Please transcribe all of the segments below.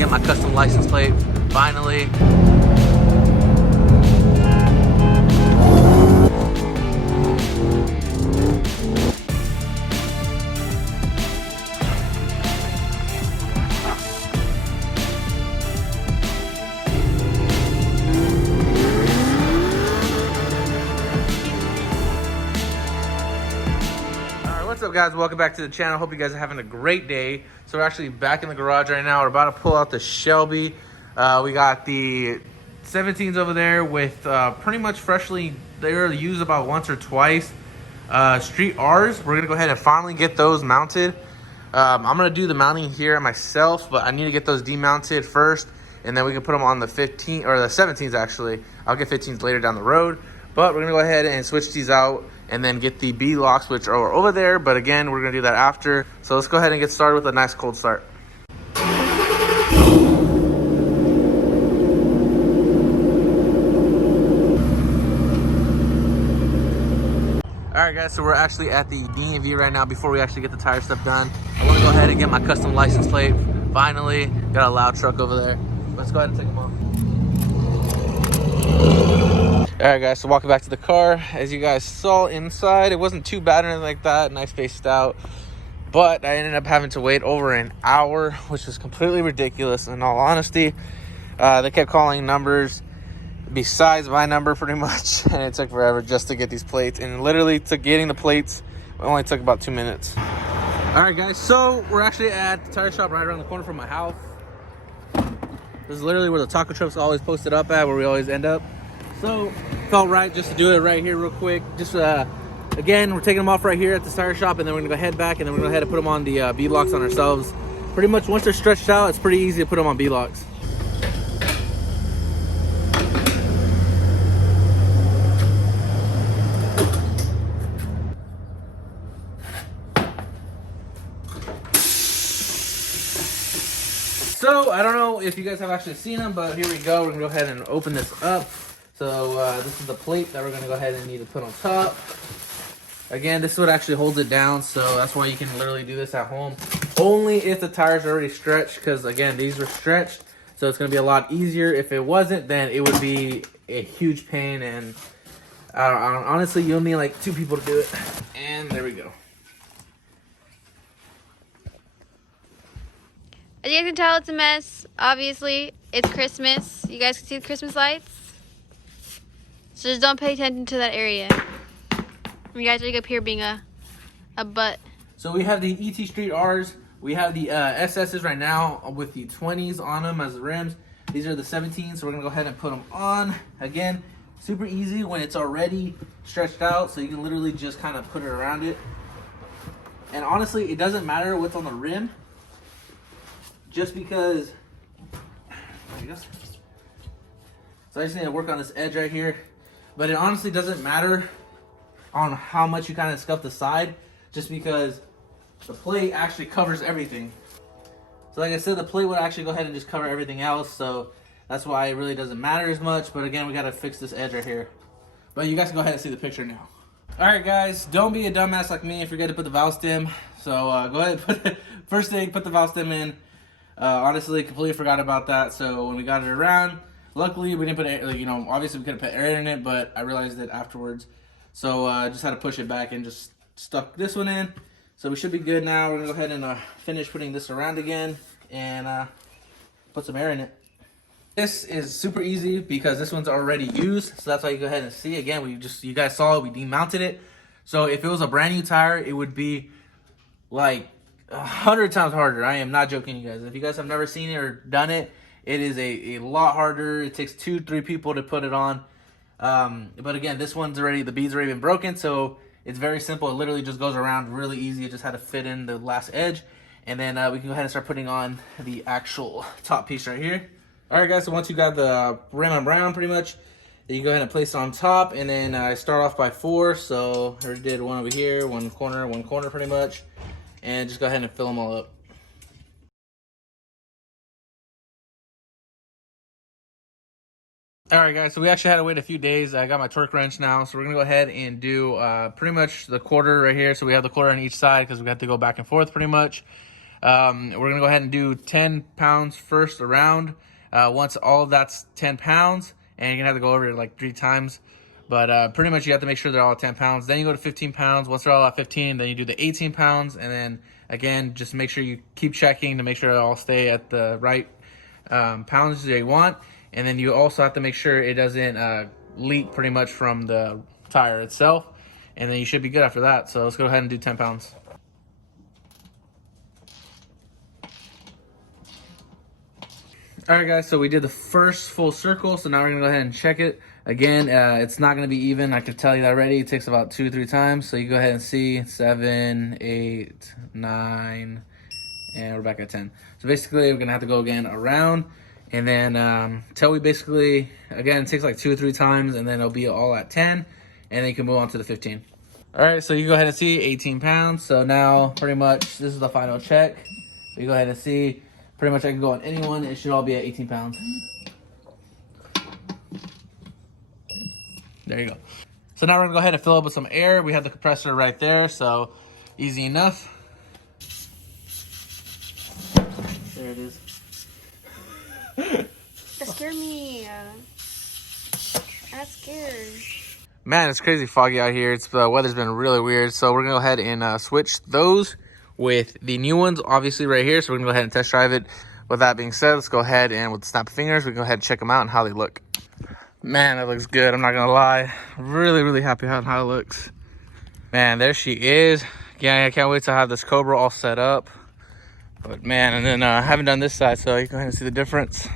get my custom license plate, finally. What's up, guys? Welcome back to the channel. Hope you guys are having a great day. So we're actually back in the garage right now. We're about to pull out the Shelby. We got the 17s over there with pretty much freshly, they were used about once or twice. Street R's, we're gonna go ahead and finally get those mounted. I'm gonna do the mounting here myself, but I need to get those demounted first, and then we can put them on the 15 or the 17s. Actually, I'll get 15s later down the road, but we're gonna go ahead and switch these out and then get the Beadlocks, which are over there. But again, we're gonna do that after. So let's go ahead and get started with a nice cold start. All right, guys, so we're actually at the DMV right now before we actually get the tire stuff done. I wanna go ahead and get my custom license plate. Finally, got a loud truck over there. Let's go ahead and take them off. All right, guys, so walking back to the car. As you guys saw inside, it wasn't too bad or anything like that, nice spaced out. But I ended up having to wait over an hour, which was completely ridiculous, in all honesty. They kept calling numbers besides my number pretty much, and it took forever just to get these plates. And literally, to getting the plates, it only took about 2 minutes. All right, guys, so we're actually at the tire shop right around the corner from my house. This is literally where the taco truck's always posted up at, where we always end up. So felt right just to do it right here real quick. Just again, we're taking them off right here at the tire shop, and then we're gonna go head back, and then we're gonna go ahead and put them on the Beadlocks on ourselves. Pretty much once they're stretched out, it's pretty easy to put them on Beadlocks. So I don't know if you guys have actually seen them, but here we go. We're gonna go ahead and open this up. So this is the plate that we're gonna go ahead and need to put on top. Again, this is what actually holds it down, so that's why you can literally do this at home. Only if the tires are already stretched, because again, these were stretched, so it's gonna be a lot easier. If it wasn't, then it would be a huge pain, and honestly, you'll need like 2 people to do it. And there we go. As you guys can tell, it's a mess. Obviously, it's Christmas. You guys can see the Christmas lights. So just don't pay attention to that area. You guys are up here being a butt. So we have the ET Street R's. We have the SS's right now with the 20s on them as the rims. These are the 17s, so we're gonna go ahead and put them on. Again, super easy when it's already stretched out, so you can literally just kind of put it around it. And honestly, it doesn't matter what's on the rim, just because, there you go. So I just need to work on this edge right here. But it honestly doesn't matter on how much you kind of scuff the side, just because the plate actually covers everything. So like I said, the plate would actually go ahead and just cover everything else, so that's why it really doesn't matter as much. But again, we got to fix this edge right here. But you guys can go ahead and see the picture now. All right, guys, don't be a dumbass like me and forget to put the valve stem. So go ahead and put the first thing, put the valve stem in. Honestly, completely forgot about that. So when we got it around, luckily we didn't put air, you know, obviously we could have put air in it, but I realized it afterwards. So I just had to push it back and just stuck this one in. So we should be good now. We're gonna go ahead and finish putting this around again and put some air in it. This is super easy because this one's already used. So that's why you go ahead and see. Again, you guys saw it, we demounted it. So if it was a brand new tire, it would be like 100 times harder. I am not joking, you guys. If you guys have never seen it or done it, it is a lot harder. It takes 2-3 people to put it on. But again, this one's already, the bead's already been broken, so it's very simple. It literally just goes around really easy. It just had to fit in the last edge. And then we can go ahead and start putting on the actual top piece right here. All right, guys, so once you got the rim and brown pretty much, then you go ahead and place it on top. And then I start off by 4. So I already did one over here, one corner pretty much. And just go ahead and fill them all up. All right, guys, so we actually had to wait a few days. I got my torque wrench now, so we're gonna go ahead and do pretty much the quarter right here. So we have the quarter on each side because we have to go back and forth pretty much. We're gonna go ahead and do 10 pounds first around. Once all of that's 10 pounds, and you're gonna have to go over it like 3 times. But pretty much you have to make sure they're all at 10 pounds. Then you go to 15 pounds. Once they're all at 15, then you do the 18 pounds. And then again, just make sure you keep checking to make sure they all stay at the right pounds that you want. And then you also have to make sure it doesn't leak pretty much from the tire itself. And then you should be good after that. So let's go ahead and do 10 pounds. All right, guys, so we did the first full circle. So now we're gonna go ahead and check it. Again, it's not gonna be even. I can tell you that already. It takes about 2 or 3 times. So you go ahead and see 7, 8, 9, and we're back at 10. So basically, we're gonna have to go again around, and then till we basically, again, it takes like 2 or 3 times, and then it'll be all at 10, and then you can move on to the 15. All right, so you go ahead and see 18 pounds. So now, pretty much, this is the final check. So you go ahead and see. Pretty much I can go on anyone. It should all be at 18 pounds. There you go. So now we're gonna go ahead and fill up with some air. We have the compressor right there, so easy enough. There it is. That scared me. I got scared. Man, it's crazy foggy out here. The weather's been really weird. So we're gonna go ahead and switch those with the new ones, obviously right here. So we're gonna go ahead and test drive it. With that being said, let's go ahead and with the snap of fingers, we can go ahead and check them out and how they look. Man, that looks good. I'm not gonna lie. Really, really happy how it looks. Man, there she is. Yeah, I can't wait to have this Cobra all set up. But man, and then I haven't done this side, so you can go ahead and see the difference.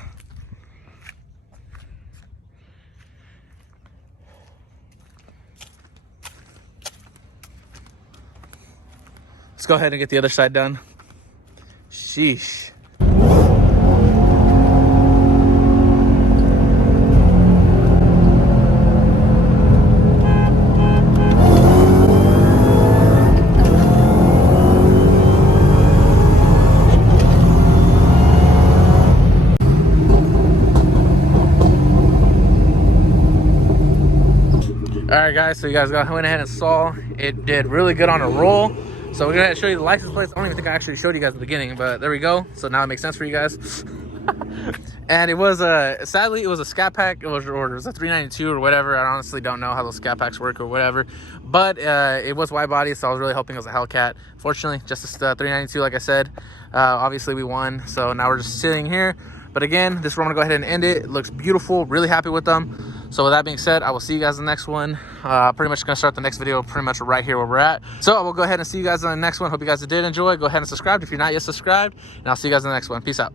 Let's go ahead and get the other side done. Sheesh. All right, guys, so you guys went ahead and saw it did really good on a roll. So we're gonna show you the license plates. I don't even think I actually showed you guys at the beginning, but there we go. So now it makes sense for you guys. And it was sadly it was a scat pack. It was a 392 or whatever. I honestly don't know how those scat packs work or whatever. But it was wide body, so I was really hoping it was a Hellcat. Fortunately, just a 392, like I said. Obviously we won, so now we're just sitting here. But again, this is where I'm gonna go ahead and end it. It looks beautiful, really happy with them. So with that being said, I will see you guys in the next one. Pretty much gonna start the next video pretty much right here where we're at. So I will go ahead and see you guys in the next one. Hope you guys did enjoy. Go ahead and subscribe if you're not yet subscribed. And I'll see you guys in the next one. Peace out.